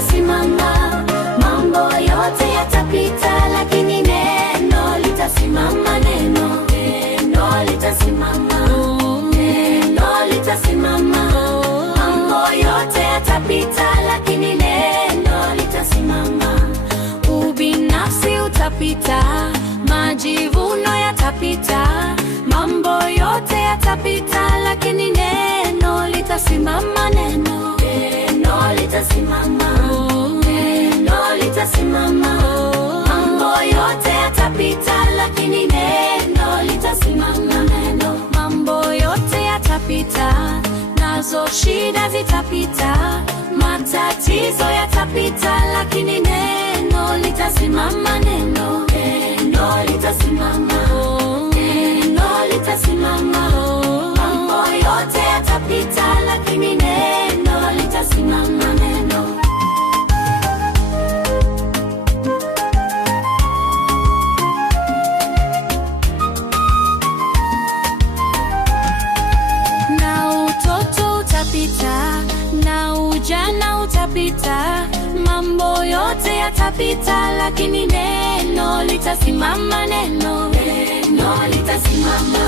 litasimama. Mambo yote yatapita, lakini neno litasimama. Neno litasimama. Neno litasimama. Mambo yote yatapita, lakini neno litasimama. Ubinafsi utapita, majivuno yatapita, mambo yote yatapita, lakini neno litasimama. Neno litasimama. Neno litasimama. Mambo yote yatapita, lakini neno litasimama. Mambo yote yatapita, nazo shida zitapita, matatizo yatapita, lakini neno litasimama. Neno litasimama. Neno litasimama. Mambo yote yatapita, lakini neno litasimama. Na utoto utapita, na ujana utapita, mambo yote yatapita, lakini neno litasimama. Neno litasimama.